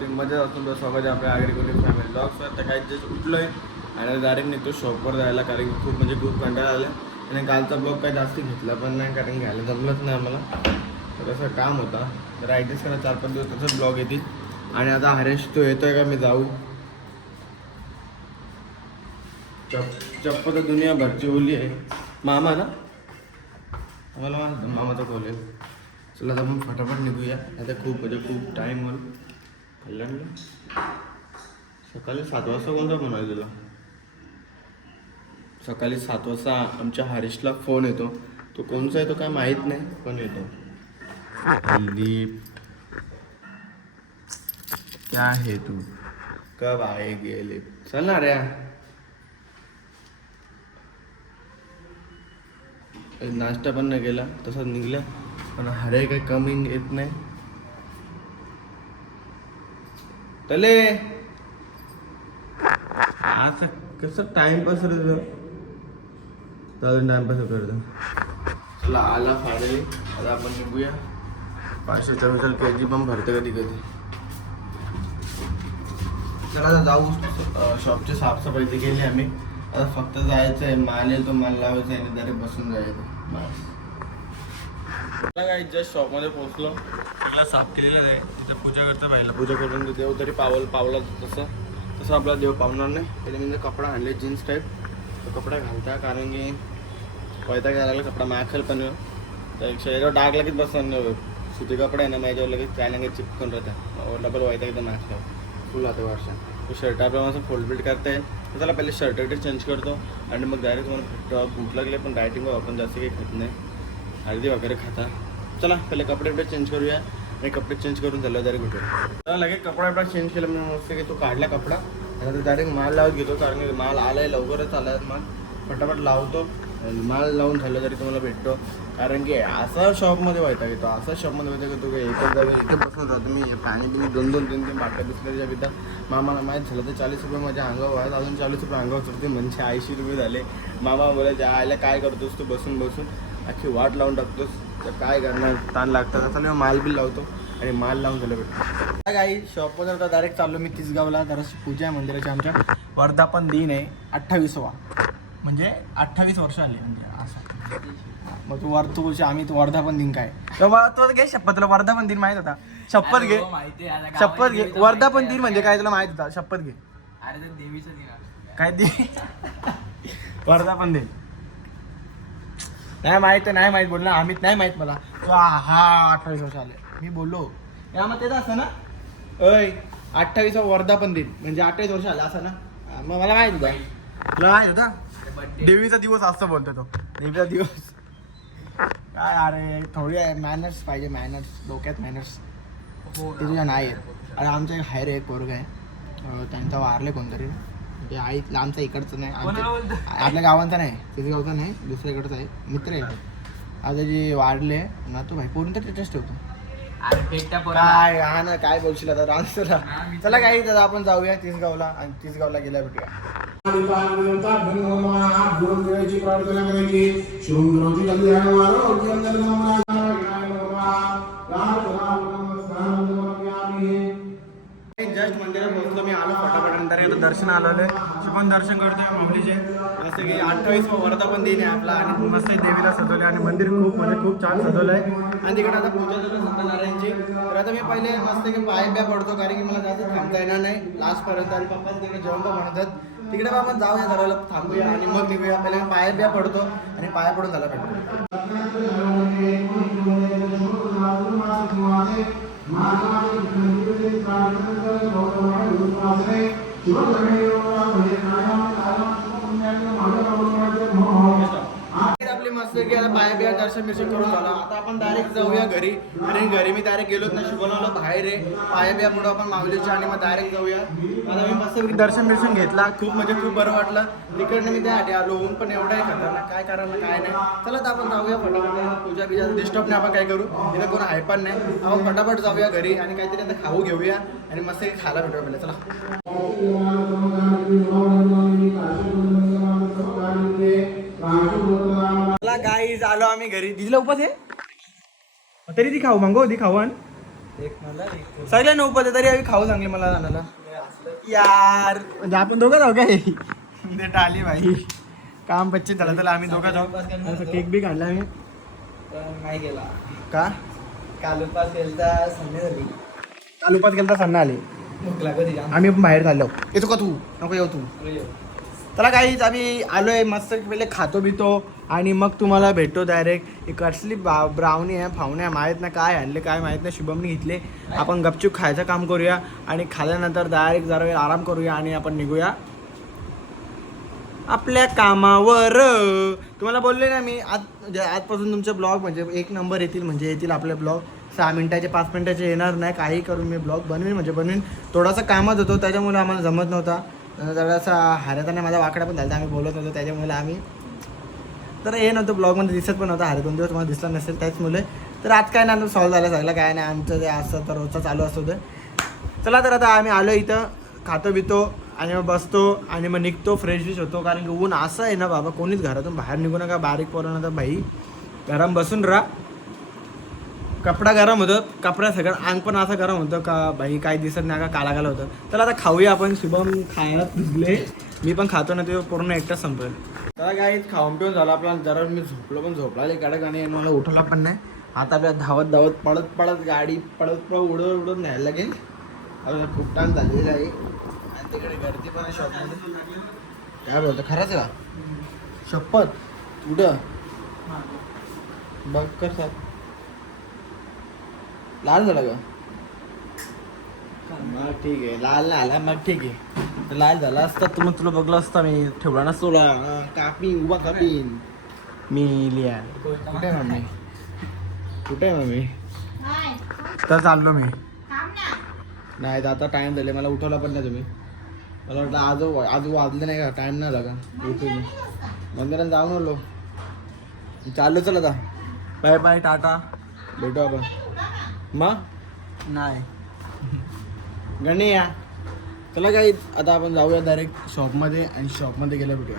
कशात तुम्ही आय असून स्वागत आहे आपल्या आगरी कोणी फॅमिली ब्लॉग्स आता काही जस्ट उठलोय आणि डायरेक्ट निघतो शॉपवर जायला कारण की खूप म्हणजे खूप कंटाळा आला आणि कालचा ब्लॉग काही जास्त घेतला पण नाही कारण घ्यायला जमलंच नाही आम्हाला. तर असं काम होता. तर ॲडजस्ट करा चार पाच दिवस तसंच ब्लॉग येतील. आणि आता हरेश तो येतोय का? मी जाऊ. चप चप्पल तर दुनिया भरची ओली आहे. मामा ना? मला मामाचा कॉल आहे चला आता आपण फटाफट निघूया. आता खूप म्हणजे खूप टाईम होईल. कल्याणला सकाळी सात वाजता कोणता फोन आहे तुला? सकाळी सात वाजता आमच्या हरीशला फोन येतो. तो कोणचा येतो काय माहीत नाही पण येतो. दिलीप. क्या है तू? कब आएगे गेले? चल ना रे. नाश्ता पण नाही केला तसंच निघला पण हरे काही कमी येत नाही. तले आज कसं टाइमपास रे तुझं? अजून टाइमपास करतो चला आला फायनली आता आपण निघूया. पाचशे चव्वेचाळीस के जी पण भरते कधी कधी. चला आता जाऊ. शॉपची साफसफाई केली आम्ही. आता फक्त जायचं आहे माल येतो माल लावायचा आहे आणि डायरेक्ट बसून जायचं. बस. काही जस्ट शॉपमध्ये पोहोचलो. सगळं साफ केलेलं आहे. तिथं पूजा करतो पाहिलं पूजा करून देव तरी पावल पावला तसं. तसं आपला देव पावणार नाही. त्याने मी कपडा आणले जीन्स टाईप तो कपडा घालता कारण की वैताग घालायला कपडा माखेल पण येऊ. तर शरीरावर डाग लगेच बसणार नाही सुती कपडा आहे ना माझ्यावर लगेच काय ना चिपकून राहतं डबल वैताग एकदम माखल्यावर फुल आता वर्षा तो शर्ट आपल्याला असं फोल्ड बिल्ड करता येईल तर त्याला पहिले शर्ट चेंज करतो. आणि मग डायरेक्ट तुम्हाला भूक लागले पण डायटिंग आपण जास्त काही खात नाही. हळदी वगैरे खाता. चला पहिले कपडे बिपडे चेंज करूया आणि कपडे चेंज करून झालं तरी भेटू चला लगेच कपडा बिपडा चेंज केला मी मस्त की तो काढला कपडा. आणि तो डायरेक्ट माल लावत घेतो कारण की माल आलाय लवकरच आलाय माल. फटाफट लावतो. माल लावून झालं तरी तुम्हाला भेटतो. कारण की असा शॉपमध्ये व्हायचा की तो असा शॉपमध्ये व्हायचा की तू काही एकच जागा इथे बसून राहतो मी पाणी बिनी दोन दोन तीन तीन बाटल्या बिस्लरीच्या विधा मामाला माहीत झालं तर चाळीस रुपये माझ्या अंगावर व्हायचं अजून चाळीस रुपये अंगावर चढते. म्हणजे ऐंशी रुपये झाले. मामा बोलायचे आयला काय करतोस तू? बसून बसून. अख्खी वाट लावून टाकतोस. तर काय करणार? ताण लागतं असं मी माल बिल लावतो आणि माल लावून झालं भेटतो काही शॉपवर आता डायरेक्ट चाललो मी तिसगावला. जराशी पूजा आहे मंदिराची आमच्या. वर्धापन दिन आहे. अठ्ठावीसवा. म्हणजे अठ्ठावीस वर्ष आली. म्हणजे असं. मग तू वर तू बोलशील आम्ही तू वर्धापन दिन काय? तर तू घे शपथ. तुला वर्धापन दिन माहीत होता. शपथ घे. शपथ घे. वर्धापन दिन म्हणजे काय तुला माहीत होता? शपथ घे. अरे देवीचं. काय दे? वर्धापन दिन. नाही माहीत नाही माहीत बोलला अमित नाही माहीत मला. तो हा हा अठ्ठावीस वर्ष आले. मी बोललो यामध्ये तेच असतं ना? अय अठ्ठावीस वर्धापन दिन म्हणजे अठ्ठावीस वर्ष आला असं ना? हा, मग मला माहीत होता. तुला माहीत होता. देवीचा दिवस असं बोलतो तो देवीचा दिवस. काय अरे थोडी मॅनर्स पाहिजे मॅनर्स डोक्यात मॅनर्स हो ते तुझ्या नाही आहेत अरे आमच्या एक हायर एक पोरग आहे. अं, त्यांचा वारले कोणतरी. ते आई आमचा इकडचं नाही आमच्या-? आपल्या गावांचा नाही तिथे गावचा नाही दुसऱ्या इकडचा आहे. मित्र आहे आता जे वाढले ना तो भाई पूर्ण तर स्टेटस ठेवतो. अरे. काय हा ना काय बोलशील आता मी- चला काही दादा आपण जाऊया तिसगावला आणि तिसगावला गेल्या भेटूया. करायची शिवम मंदिरात पोहोचलो मी आलो फटाफट. नंतर दर्शन आलेलं आहे पण दर्शन करतोय माऊलीचे. जसं की अठ्ठावीस वर्धापन दिन आहे आपला. आणि मस्त देवीला सजवले आणि मंदिर खूप म्हणजे खूप छान सजवलं आहे आणि तिकडे आता पूजा झाली सत्यनारायणची तर आता मी पहिले मस्त की पाय ब्या पडतो कारण की मला जास्त थांबता येणार नाही. लास्टपर्यंत आणि पप्पा तिकडे जेवण पण म्हणतात तिकडे बा आपण जाऊया जरा थांबूया. आणि मग निघूया. पहिले मी पाय ब्या पडतो आणि पाया पडून झाला भेटतो आपली मस्त की आता पाया बिया दर्शन बिर्शन करून झालं. आता आपण डायरेक्ट जाऊया घरी. आणि घरी मी डायरेक्ट गेलोच ना शिकवलं बाहेर आहे. पाया बिया पुढं आपण माऊलीच्या आणि मग डायरेक्ट जाऊया. आता मी मस्त दर्शन बिर्शन घेतला. खूप म्हणजे खूप बरं वाटलं. तिकडनं मी त्यासाठी आलो. ऊन पण एवढं आहे खतरनाक. काय करायला काय नाही. चला तर आपण जाऊया फटाफट. पूजा बिजा डिस्टर्ब नाही आपण काय करू. इथं कोण आहे पण नाही. आपण फटाफट जाऊया घरी आणि काहीतरी आता खाऊ घेऊया आणि मस्त खायला भेटूया पहिले. चला. गाईज आलो आम्ही घरी. दिदीला उपास आहे? तरी ती खाऊ मागो ती खाऊ आण सगळ्या नऊ पदे तरी आम्ही खाऊ सांगले मला जाण्याला यार. म्हणजे आपण दोघं जाऊ काय ते टाली भाई काम बच्चे झालं तर आम्ही दोघं जाऊ. असं केक बी काढला आम्ही. नाही गेला. का? काल उपास गेलता संडे झाली. काल उपास गेलता सण्ना आले. आम्ही पण बाहेर चाललो. येतो का तू? नको येऊ तू. अरे यो. चला काहीच आम्ही आलोय मस्त पहिले खातो बितो आणि मग तुम्हाला भेटतो डायरेक्ट एक कसली बा ब्राउनी आहे फावणे आहे माहीत नाही काय आणले काय माहीत नाही शुभमने घेतले. आपण गपचूप खायचं काम करूया आणि खाल्यानंतर डायरेक्ट जरा वेळ आराम करूया आणि आपण निघूया. आपल्या कामावर. तुम्हाला बोलले ना मी आज म्हणजे आजपासून तुमचे ब्लॉग म्हणजे एक नंबर येतील म्हणजे येतील आपले ब्लॉग सहा मिनिटाचे पाच मिनिटाचे येणार नाही काही करून मी ब्लॉग बनवीन म्हणजे बनवीन. थोडासा कामच होतो त्याच्यामुळे आम्हाला जमत नव्हता. जरासा हाऱ्याताना माझा वाकडा पण झाला आम्ही बोलत नव्हतो त्याच्यामुळे आम्ही तर हे नव्हतं ब्लॉगमध्ये दिसत पण नव्हतं. हरे दोन दिवस मला दिसला नसेल त्याच मुले. तर आज काय नाही सॉल्व झालं सगळं. काय नाही आमचं ते असं तर रोजचं चालू असतो ते चला तर आता आम्ही आलो इथं खातो बितो आणि मग बसतो आणि मग निघतो फ्रेश फ्रेश होतो. कारण की ऊन असं आहे ना बाबा कोणीच घरातून बाहेर निघू नका. बारीक पोरांना तर भाई. गरम बसून राहा. कपडा गरम होतं कपडा सगळं अंग पण असं गरम होतं का भाई काही दिसत नाही का काला काला होतं. तर आता खाऊया आपण शुभम खायला भिजले. मी पण खातो ना ते पूर्ण एकटाच संपलं तर काही खाऊन पिऊन झालं आपला जरा मी झोपलो पण झोपला कडक आणि मला उठवला पण नाही. आता आपल्या धावत धावत पळत पळत गाडी पळत पळत उडत उडत न्यायला लागेल. आता खूप टाइम झालेला आहे. आणि तिकडे गर्दी पण आहे शॉपमध्ये. काय बोलतो खरंच का? शपथ? कुठं बघ कर साहेब लाल झाला का? मग ठीक आहे. लाल नाही आला मग ठीक आहे. लाल झाला असता तर मग तुला बघलं असता मी ठेवला नसतो तुला. हा, कापी उभा कापीन. मी लिया. कुठे आहे मम्मी? कुठे आहे मम्मी? तर चाललो मी. नाही तर आता टाइम झाले मला उठवला पण नाही तुम्ही. मला वाटलं आज आज वाजले नाही का? टाइम नाही लागा उठू मी मंदिरात जाऊन आलो. चाललो चल आता. Bye bye tata. भेटू आपण. मग नाही. गणे या चला काही आता आपण जाऊया डायरेक्ट शॉपमध्ये आणि शॉपमध्ये गेल्या भेटूया.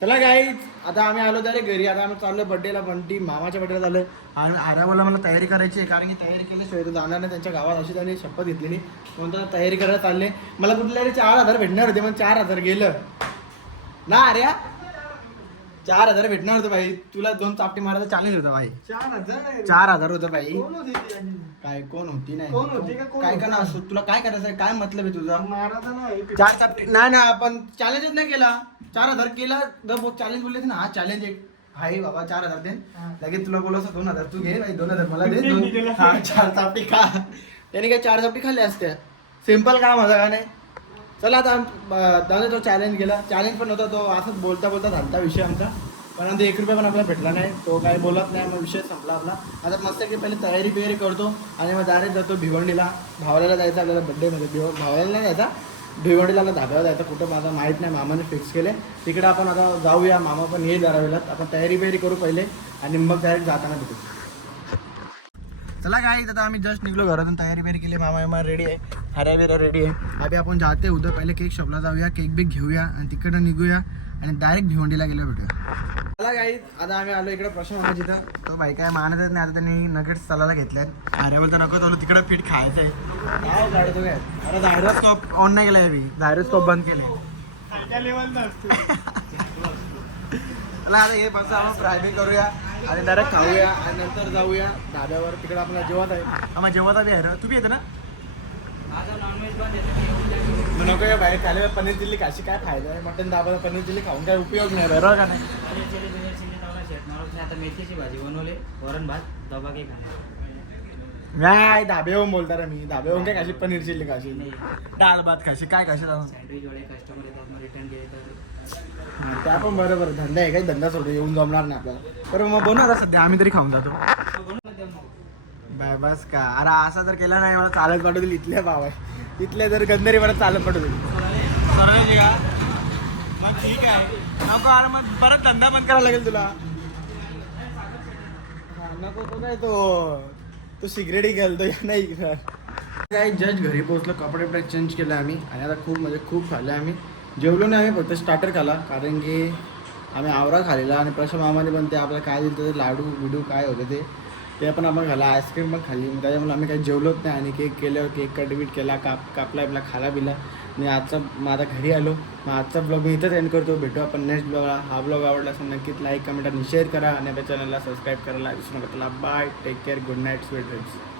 चला काही आता आम्ही आलो डायरेक्ट घरी. आता आम्ही चाललो बड्डेला बंटी मामाच्या बड्डेला चाललोय. आणि आर्यावाला मला तयारी करायची आहे कारण की तयारी केल्याशिवाय तर जाणार नाही त्यांच्या गावात अशी त्यांनी शपथ घेतलेली म्हणून तयारी करायला चालले. मला कुठल्या चार हजार भेटणार होते मग चार हजार गेलं. ना आर्या? चार हजार भेटणार होतं भाई. तुला दोन चापटी मारायला चॅलेंज होतं भाई. चार हजार चार हजार होतं भाई. कोण होती ती आणि? काय कोण होती नाही. कोण होती का कोण काय होतं? करणार असतो तुला काय करायचं काय मतलब आहे तुझा? मारायचा नाही. चार चापटी नाही ना आपण चॅलेंजच नाही केला. चार हजार केला चॅलेंज बोलले ना. हा चॅलेंज एक. भाई बाबा चार हजार दे. हा. लगेच तुला बोललो दोन हजार. तू घे भाई दोन हजार मला दे. दोन. हा चार चापटी खा. त्याने काय चार चापटी खाल्ल्या असत्या? सिंपल काम होता का नाही? चला आता अं, तो चॅलेंज गेला. चॅलेंज पण होता तो असंच बोलता बोलता झालता विषय आमचा. पण आता एक रुपया पण आपल्याला भेटला नाही. तो काय बोलत नाही मग विषय संपला आपला. आता मस्त की पहिले तयारी बियारी करतो आणि मग डायरेक्ट जातो भिवंडीला. भावल्याला जायचं आपल्याला बड्डेमध्ये भिव भावल्याला नाही जायचा. भिवंडीला धाब्याला धाब्यावर जायचं. कुठं माझा माहीत नाही. मामाने फिक्स केले. तिकडे आपण आता जाऊया. मामा पण येईल जरा आपण तयारी बियारी करू पहिले आणि मग डायरेक्ट जाताना भेटू. चला काय आता आम्ही जस्ट निघलो घरातून. तयारी बियारी केली मामा मामा रेडी आहे. हऱ्या बिऱ्या रेडी आहे. अभि आपण जाते उद्या पहिले केक शॉपला जाऊया केक बिक घेऊया आणि तिकडं निघूया आणि डायरेक्ट भिवंडीला गेलो भेटूया. चला काही आता आम्ही आलो इकडे प्रश्न मामा जिथं तो बाई काय मानतच नाही आता त्यांनी नगेट्स चालायला घेतल्यात. अरे बोलतो नको चालू तिकडे पीठ खायचं आहे काय काढतो काय अरे झायरोस्कोप ऑन नाही केलाय मी झायरोस्कोप बंद केले चला आता हे बस आपण फ्राय करूया आणि डायरेक्ट खाऊया आणि नंतर जाऊया धाब्यावर तिकडे आपल्याला जेवत आहे. आम्हाला जेवत आहे रे तू बी येतं ना? नको या बाहेर खाली पनीर चिल्ली खाशी काय फायदा आहे? मटन दाबाला पनीर चिल्ली खाऊन काय उपयोग नाही बरोबर का नाही आता मेथीची भाजी बनवली. वरण भात दबा काही खाणे नाही धाबे होऊन बोलता रे मी. धाबे होऊन काय खाशी पनीर चिल्ली खाशी डाळ भात खाशी काय खाशी सँडविच वडे कस्टमर येतात मग रिटर्न केले तर. त्या पण बरोबर धंदा आहे काही धंदा सोडतो येऊन जमणार नाही आपल्याला. बरं मग बनव आता सध्या आम्ही तरी खाऊन जातो. बाय बस का. अरे असा जर केला नाही मला चालत पाठवतील इथल्या भाव आहे इथल्या जर गंधरी मला चालत पाठवतील. मग ठीक आहे. नको अरे मग परत धंदा बंद करावा लागेल तुला. नको तो काय तो. तू सिगरेटही घालतो या नाही काय जस्ट घरी पोहोचलो कपडे बिपडे चेंज केले आम्ही. आणि आता खूप म्हणजे खूप खाल्लं आम्ही. जेवलो नाही आम्ही फक्त स्टार्टर खाला. कारण की आम्ही आवरा खालेला आणि प्रशा मामाने पण ते आपल्याला काय दिलं ते लाडू बिडू काय होते ते ते पण आपण खाल्ला. आईस्क्रीम पण खाल्ली. त्याच्यामुळे आम्ही काही जेवलोच नाही आणि केक केलं केक कटबीट केला काप कापला आपला खाला बिला मी आजचा मग आता घरी आलो. मग आजचा ब्लॉग मी इथंच एंड करतो. भेटू आपण नेक्स्ट ब्लॉगला. हा ब्लॉग आवडला असेल नक्कीच लाईक कमेंट आणि शेअर करा. आणि आपल्या चॅनलला सबस्क्राईब करायला विसरू नका. Bye take care good night sweet dreams